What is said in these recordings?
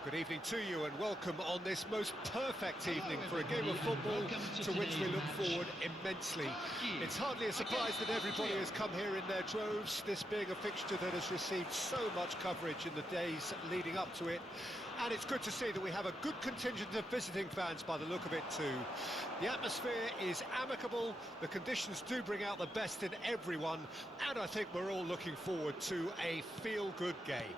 Well, good evening to you and welcome on this most perfect evening for a game of football to which we look forward immensely. It's hardly a surprise that everybody has come here in their droves, this being a fixture that has received so much coverage in the days leading up to it. And it's good to see that we have a good contingent of visiting fans by the look of it too. The atmosphere is amicable, the conditions do bring out the best in everyone, and I think we're all looking forward to a feel-good game.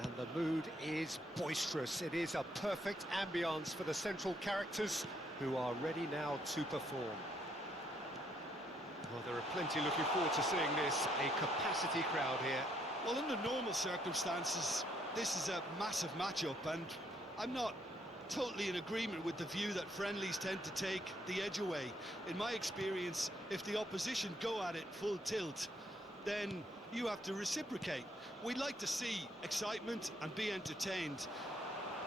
And the mood is boisterous. It is a perfect ambience for the central characters who are ready now to perform. Well, there are plenty looking forward to seeing this, a capacity crowd here. Well, under normal circumstances, this is a massive matchup, and I'm not totally in agreement with the view that friendlies tend to take the edge away. In my experience, if the opposition go at it full tilt, then you have to reciprocate. We'd like to see excitement and be entertained,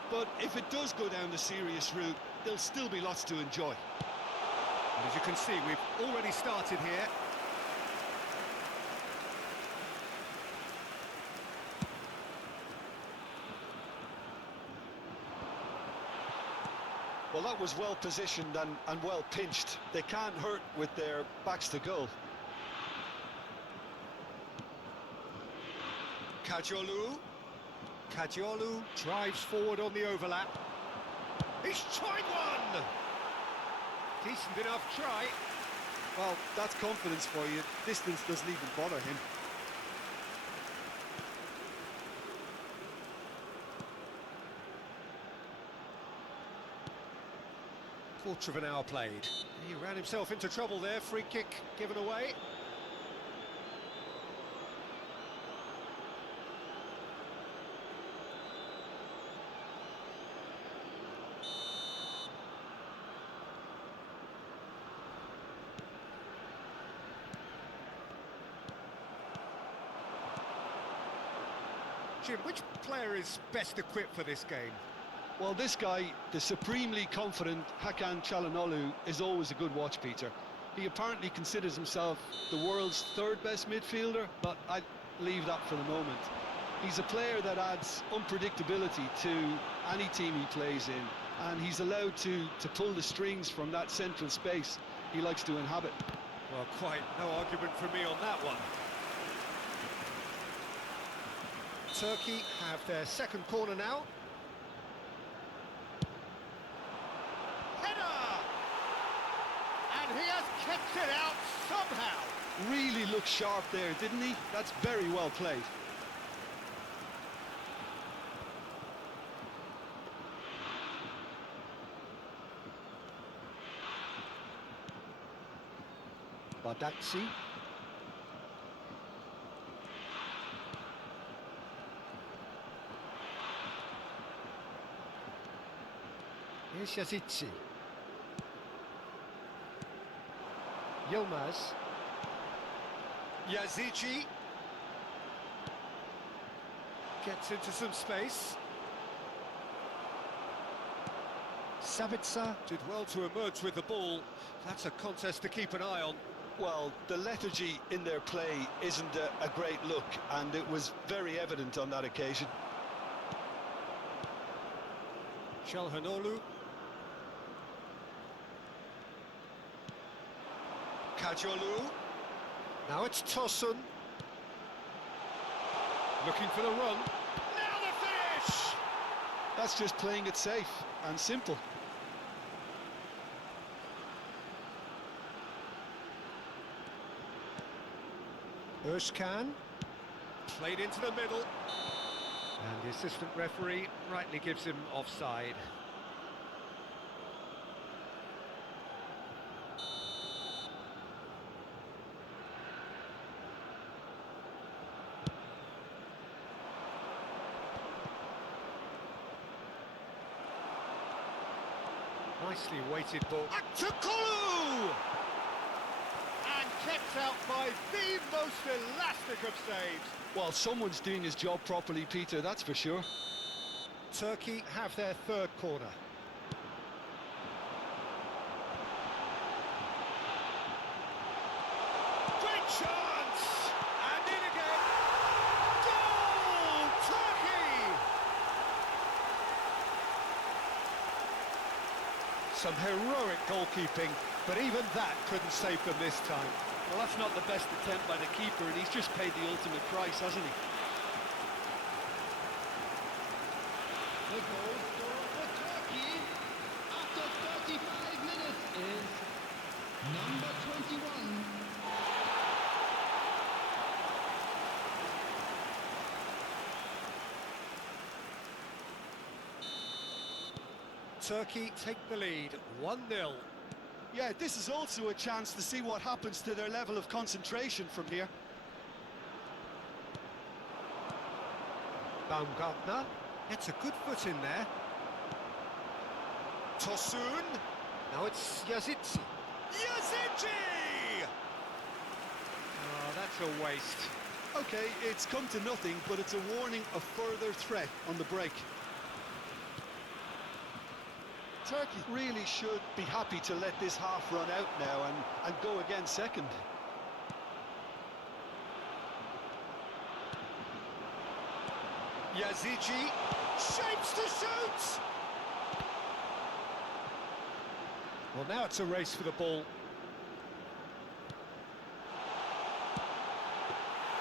but if it does go down the serious route, there'll still be lots to enjoy. And as you can see, we've already started here. Well, that was well positioned and well pinched. They can't hurt with their backs to goal. Kajiolu drives forward on the overlap. He's tried one! Decent enough try. Well, that's confidence for you. Distance doesn't even bother him. Quarter of an hour played. He ran himself into trouble there. Free kick given away. Jim, which player is best equipped for this game? Well, this guy, the supremely confident Hakan Çalhanoğlu, is always a good watch, Peter. He apparently considers himself the world's third best midfielder, but I'd leave that for the moment. He's a player that adds unpredictability to any team he plays in, and he's allowed to pull the strings from that central space he likes to inhabit. Well, quite no argument from me on that one. Turkey have their second corner now. Header! And he has kept it out somehow. Really looked sharp there, didn't he? That's very well played. Donasi. Here's Yazici. Yilmaz. Yazici gets into some space. Sabitzer did well to emerge with the ball. That's a contest to keep an eye on. Well, the lethargy in their play isn't a great look, and it was very evident on that occasion. Çalhanoğlu. Kajiolu. Now it's Tosun. Looking for the run. Now the finish! That's just playing it safe and simple. Özkan. Played into the middle. And the assistant referee rightly gives him offside. Nicely weighted ball. Aktukolu! And kept out by the most elastic of saves. Well, someone's doing his job properly, Peter, that's for sure. Turkey have their third corner. Great chance! And in again! Goal! Some heroic goalkeeping, but even that couldn't save them this time. Well, that's not the best attempt by the keeper, and he's just paid the ultimate price, hasn't he? The goal scorer for Turkey after 35 minutes is number 21. Turkey take the lead, 1-0. Yeah, this is also a chance to see what happens to their level of concentration from here. Baumgartner gets a good foot in there. Tosun. Now it's Yazici. Yazici! Oh, that's a waste. Okay, it's come to nothing, but it's a warning of further threat on the break. Turkey really should be happy to let this half run out now and go again second. Yazici shapes to shoot! Well, now it's a race for the ball.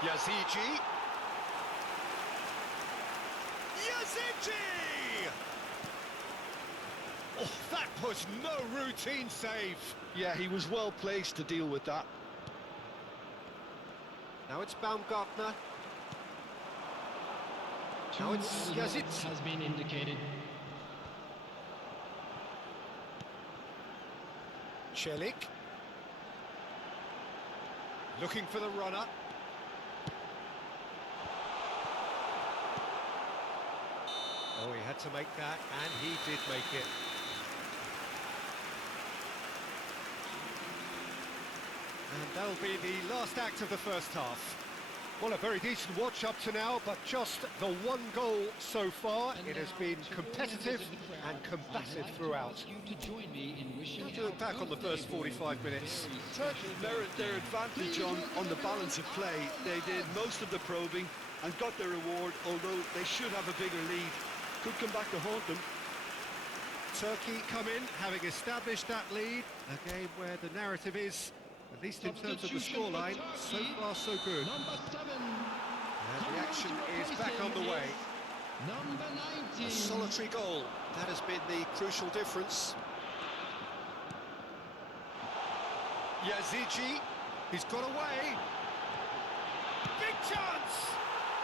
Yazici! Yazici! Oh, that was no routine save. Yeah, he was well placed to deal with that. Now it's Baumgartner. Now it's Yazici. Has been indicated. Celik. Looking for the runner. Oh, he had to make that, and he did make it. And that'll be the last act of the first half. Well, a very decent watch up to now, but just the one goal so far. It has been competitive and combative throughout. How do you look back on the first 45 minutes? Turkey merit their advantage on the balance of play. They did most of the probing and got their reward, although they should have a bigger lead. Could come back to haunt them. Turkey come in, having established that lead. A game where the narrative is, at least in terms of the scoreline, so far so good. Number 7. And the action is back on the way. Number 19. A solitary goal, that has been the crucial difference. Yazici, he's got away. Big chance!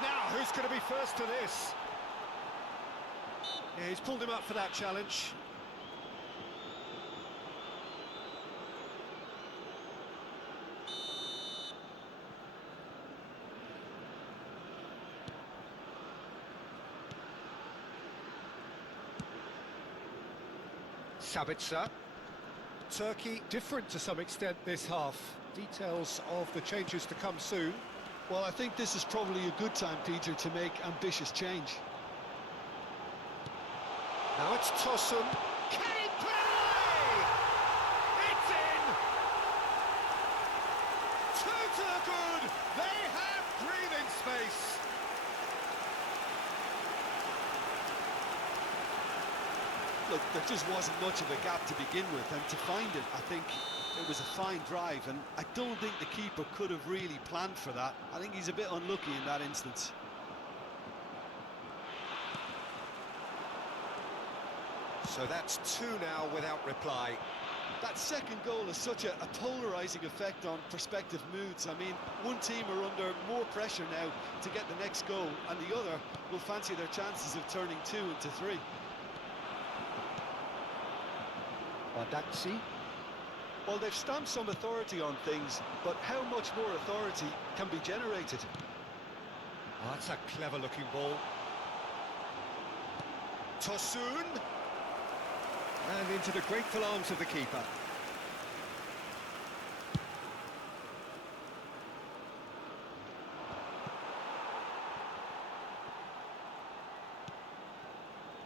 Now, who's going to be first to this? Yeah, he's pulled him up for that challenge. Sabitzer. Turkey different to some extent this half. Details of the changes to come soon. Well, I think this is probably a good time, Peter, to make ambitious change. Now it's Tosun. Can it play? It's in! Two to the good. They have breathing space. Look, there just wasn't much of a gap to begin with, and to find it, I think it was a fine drive, and I don't think the keeper could have really planned for that. I think he's a bit unlucky in that instance. So that's two now without reply. That second goal has such a polarising effect on prospective moods. I mean, one team are under more pressure now to get the next goal, and the other will fancy their chances of turning 2 into 3. Donasi. Well, they've stamped some authority on things, but how much more authority can be generated? Oh, that's a clever-looking ball. Tosun. And into the grateful arms of the keeper.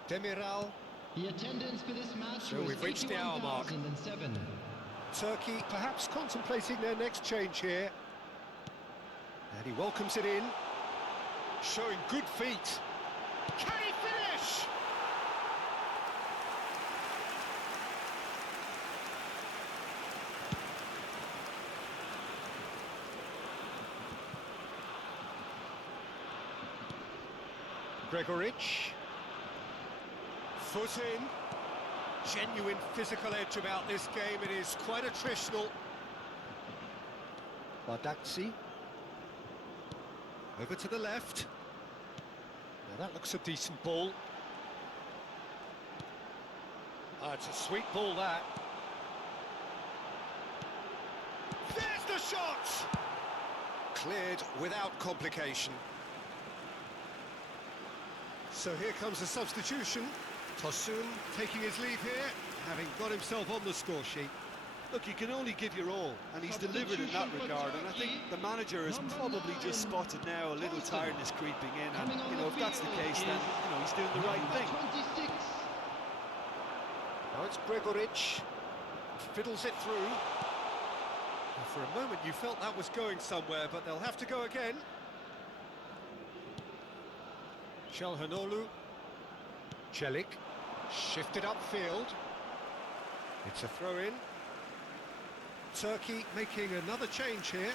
Demiral. The attendance for this match So was we've reached the hour mark. 81,007. Turkey perhaps contemplating their next change here. And he welcomes it in. Showing good feet. Can he finish? Gregoric. Foot in. Genuine physical edge about this game. It is quite attritional. Bardakci. Over to the left. Now that looks a decent ball. It's a sweet ball, that. There's the shot! Cleared without complication. So here comes a substitution. Tosun taking his leave here, having got himself on the score sheet. Look, you can only give your all, and he's delivered in that regard, and I think the manager has probably just spotted now a little tiredness creeping in, and, you know, if that's the case, then, you know, he's doing the right thing. 26. Now it's Gregoric, fiddles it through. And for a moment you felt that was going somewhere, but they'll have to go again. Çalhanoğlu. Çelik, shifted upfield. It's a throw-in. Turkey making another change here.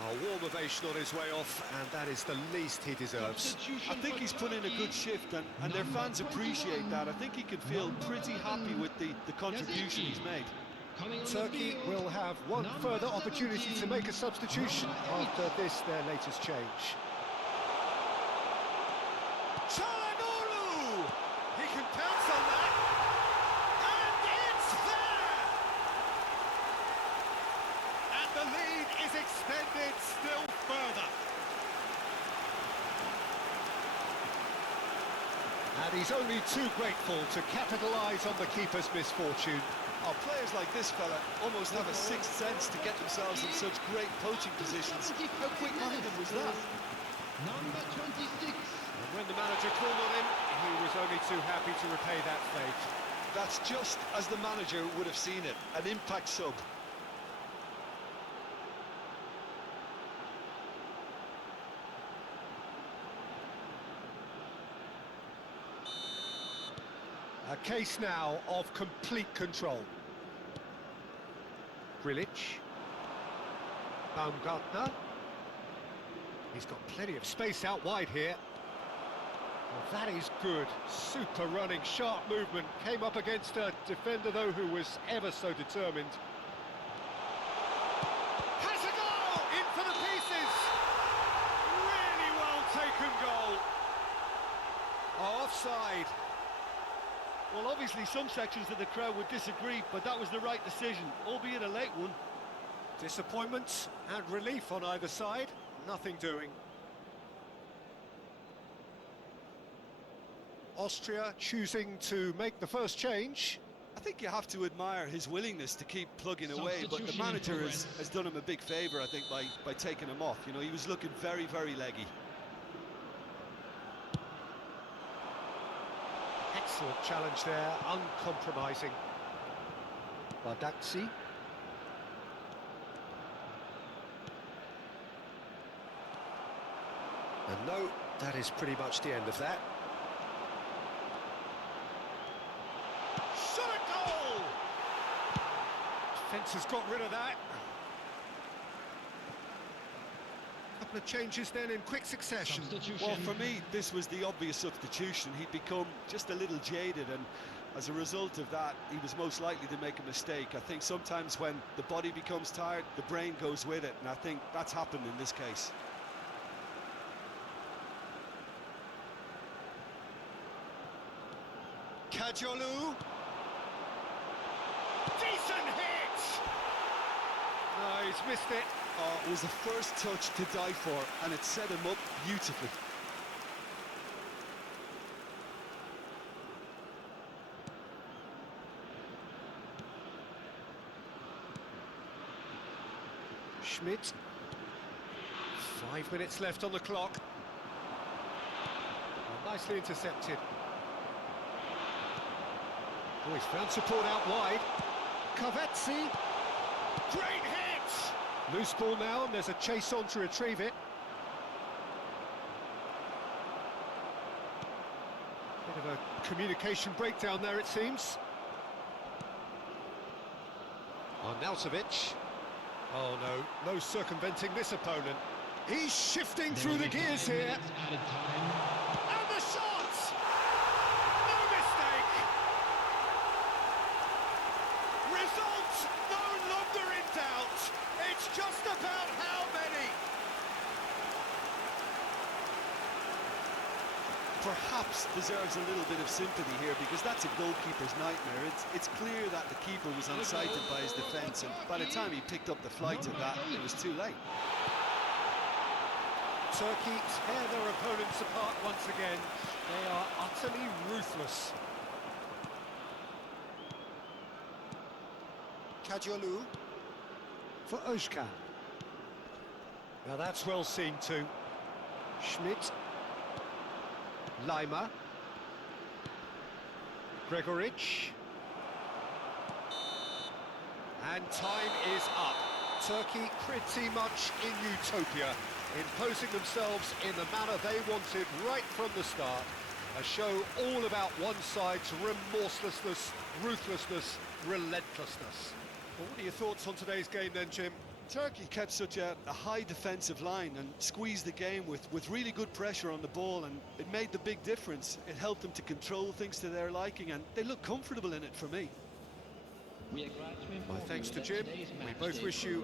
A warm ovation on his way off, and that is the least he deserves. I think he's put in a good shift, and their fans appreciate that. I think he can feel pretty happy with the contribution he's made. Turkey will have one further opportunity to make a substitution after this, their latest change. Çalhanoğlu! He can pounce on that, and it's there! And the lead is extended still further. And he's only too grateful to capitalise on the keeper's misfortune. Oh, players like this fella almost have a sixth sense to get themselves in such great poaching positions. How quick-minded was that? Number 26. And when the manager called on him, he was only too happy to repay that fate. That's just as the manager would have seen it, an impact sub. A case now of complete control. Grilic. Baumgartner. He's got plenty of space out wide here. Well, that is good. Super running, sharp movement. Came up against a defender, though, who was ever so determined. Has a goal! In for the pieces! Really well taken goal. Offside. Well, obviously some sections of the crowd would disagree, but that was the right decision, albeit a late one. Disappointment and relief on either side. Nothing doing. Austria choosing to make the first change. I think you have to admire his willingness to keep plugging away, but the manager has done him a big favour, I think, by taking him off. You know, he was looking very, very leggy. Excellent challenge there, uncompromising. Bardakci. And no, that is pretty much the end of that. Shot a goal! Defence has got rid of that. Couple of changes then in quick succession. Well, for me, this was the obvious substitution. He'd become just a little jaded, and as a result of that, he was most likely to make a mistake. I think sometimes when the body becomes tired, the brain goes with it, and I think that's happened in this case. Kajolu. Decent hit! No, he's missed it. Oh, it was the first touch to die for, and it set him up beautifully. Schmidt. 5 minutes left on the clock. Oh, nicely intercepted. Oh, he's found support out wide. Kovetsi. Great hit! Loose ball now, and there's a chase on to retrieve it. Bit of a communication breakdown there, it seems. Arnautovic. Oh no, no circumventing this opponent. He's shifting through the gears here. And the shot! result no longer in doubt. It's just about how many. Perhaps deserves a little bit of sympathy here, because that's a goalkeeper's nightmare. It's clear that the keeper was unsighted by his defence, and by the time he picked up the flight of that, it was too late. Turkey tear their opponents apart once again. They are utterly ruthless. Kajolu for Özkan. Now that's well seen too. Schmidt. Lima. Gregoric. And time is up. Turkey pretty much in utopia, imposing themselves in the manner they wanted right from the start. A show all about one side's remorselessness, ruthlessness, relentlessness. Well, what are your thoughts on today's game then, Jim? Turkey kept such a high defensive line and squeezed the game with really good pressure on the ball, and it made the big difference. It helped them to control things to their liking, and they look comfortable in it for me. My thanks to Jim. We both wish you